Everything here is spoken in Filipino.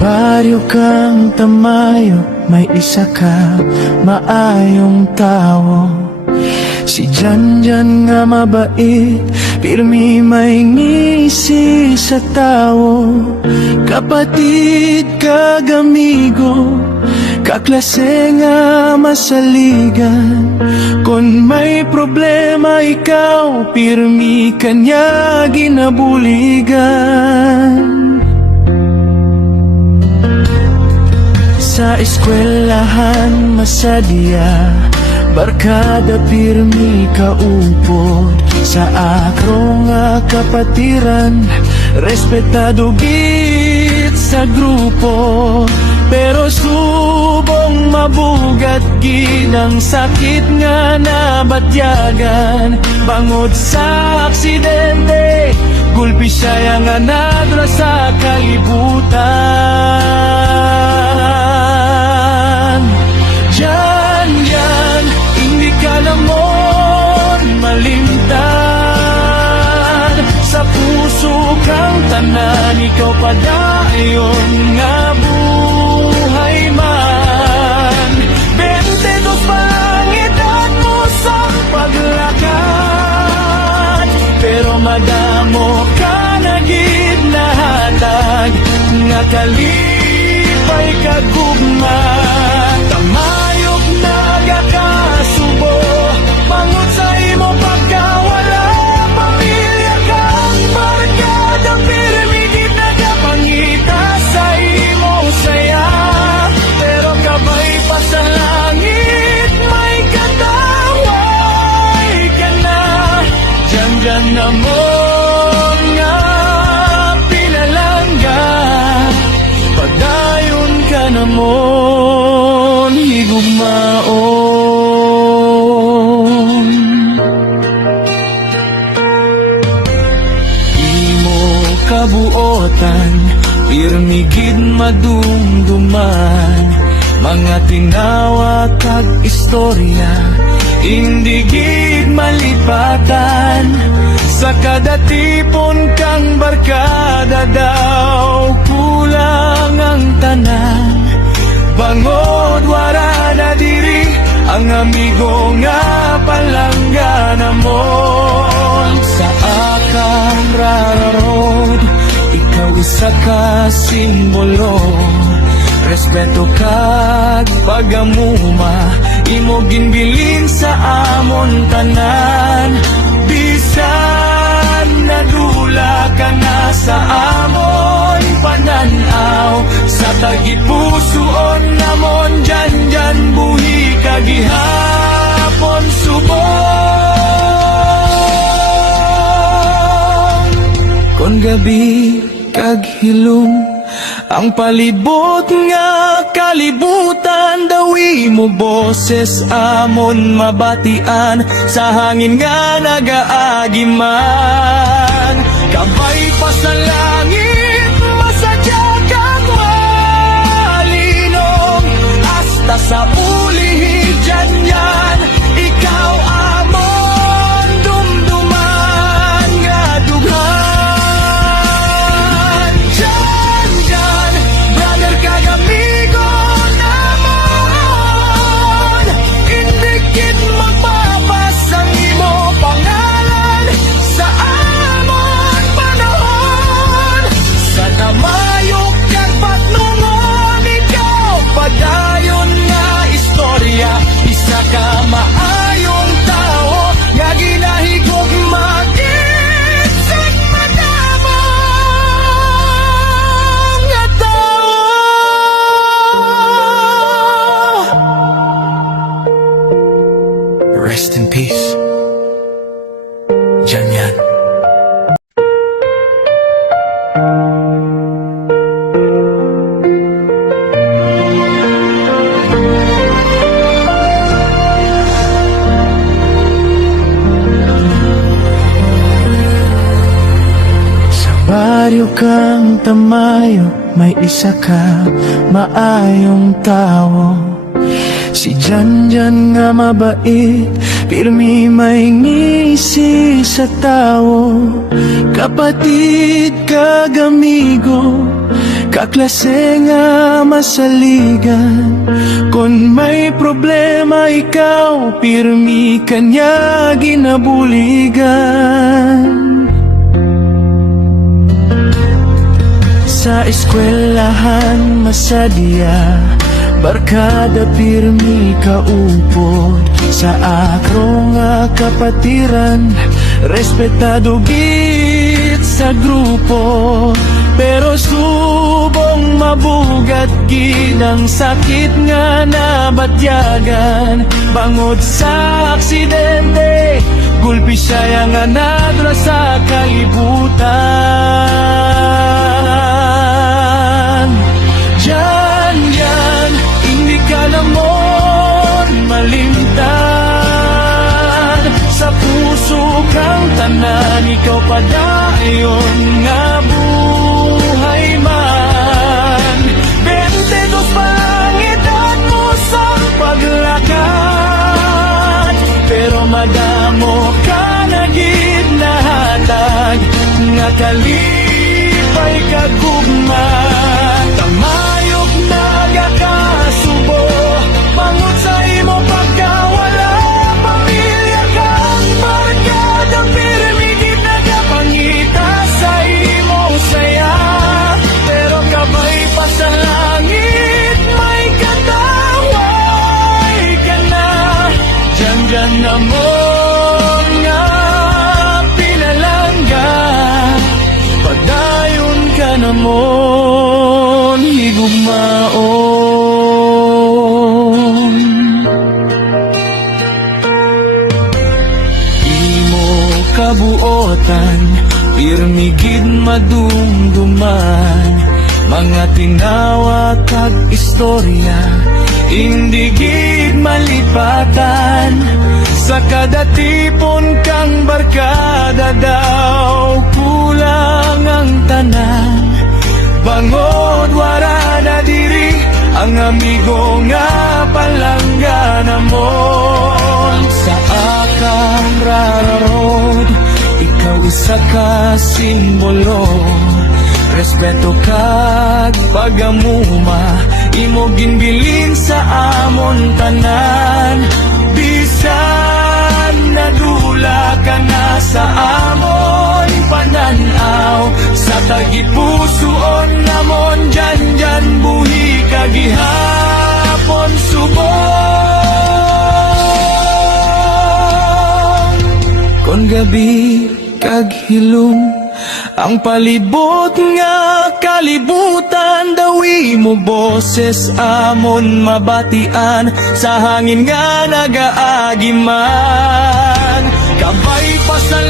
baryo kang tamayo, may isa ka maayong tao. Si Janjan nga mabait, pirmi may ngisi sa tao. Kapatid kagamigo, kaklase nga masaligan. Kung may problema ikaw, pirmi kanya ginabuligan. Sa eskwelahan masadya, barkada pirmi kaupo. Sa akro nga kapatiran, respetado git sa grupo. Pero subong mabugat ginang sakit nga nabatyagan. Bangod sa aksidente, gulpi siya nga nadra sa kalibutan. Yan, hindi ka namon malimtan. Sa puso kang tanan, ikaw padayon nga buhay man. 22 pa lang edad mo sa paglakad, pero madamo ka na gid nahatag nga kalipay kagugma. Tamayok nagakasubo, bangod sa imo pagkawala. Pamilya kang barkada, pirmi gid nagapangita sa imo saya. Pero kabay pa sa langit, may kataway ka na. Diyan namon nga pinalangga, padayon ka namon higugmaon. Imo kabuotan, pirmi gid madumduman. Mga tinawa kag istorya, hindi gid malipatan. Sa kada tipon kang barkada daw, kulang ang tanan. Bangod wara na diri, ang amigo nga palanggana mo. Sa akang rararod, ikaw isa ka simbolo. Respeto kag pagamuma, imo ginbilin sa amon tanan. Bisan nadula ka na sa amon pananaw, sa tagit pusoon namon dyan buhi kagihapon subong. Kon gabi kag hilom, ang palibot nga kalibutan, dawi mo boses amon mabatian. Sa hangin nga nagaagiman, kabay pa sa langit, masadya kang malinong. Hasta sa ulihi dyan, ikaw amon dumduman nga dughan. Maayong tao nga ginahigog magit sa matabang nga tao. Rest in peace, Janjan. Baryo kang tamayo, may isa ka maayong tao. Si Janjan nga mabait, pirmi may ngisi sa tao. Kapatid kagamigo, kaklase nga masaligan. Kung may problema ikaw, pirmi kanya ginabuligan. Sa eskwelahan masadya, barkada pirmi kaupod. Sa akro nga kapatiran, respetado git sa grupo. Pero subong mabugat ginang sakit nga nabatyagan. Bangod sa aksidente, gulpi siya nga nadra sa kalibutan. Diyan, hindi ka namon malimtan. Sa puso kang tanan, ikaw padayon nga buhay man. 22 pa lang edad mo sa paglakad, pero madamo ka na gid nahatag nga kalipay kagugma. Tamayok nagakasubo, bangod sa imo pagkawala. Pamilya kang barkada, pirmi gid nagapangita sa imo saya. Pero kabay pa sa langit, may kataway ka na. Diyan namon nga pinalangga, padayon ka namon higugmaon. Imo kabuotan, pirmi gid madumduman. Mga tinawa kag istorya, hindi gid malipatan. Sa kada tipon kang barkada daw, kulang ang tanan. Bangod wara na diri, ang amigo nga palangga namon. Sa akang rararod, ikaw isa ka simbolo. Respeto kag pagamuma, imo ginbilin sa amon tanan. Bisan nadula ka na sa amon pananaw, sa tagit pusoon namon dyan buhi kagihapon subong. Kon gabi kag hilom, ang palibot nga kalibutan, dawi mo boses amon mabatian. Sa hangin nga nagaagiman, kabay pa sa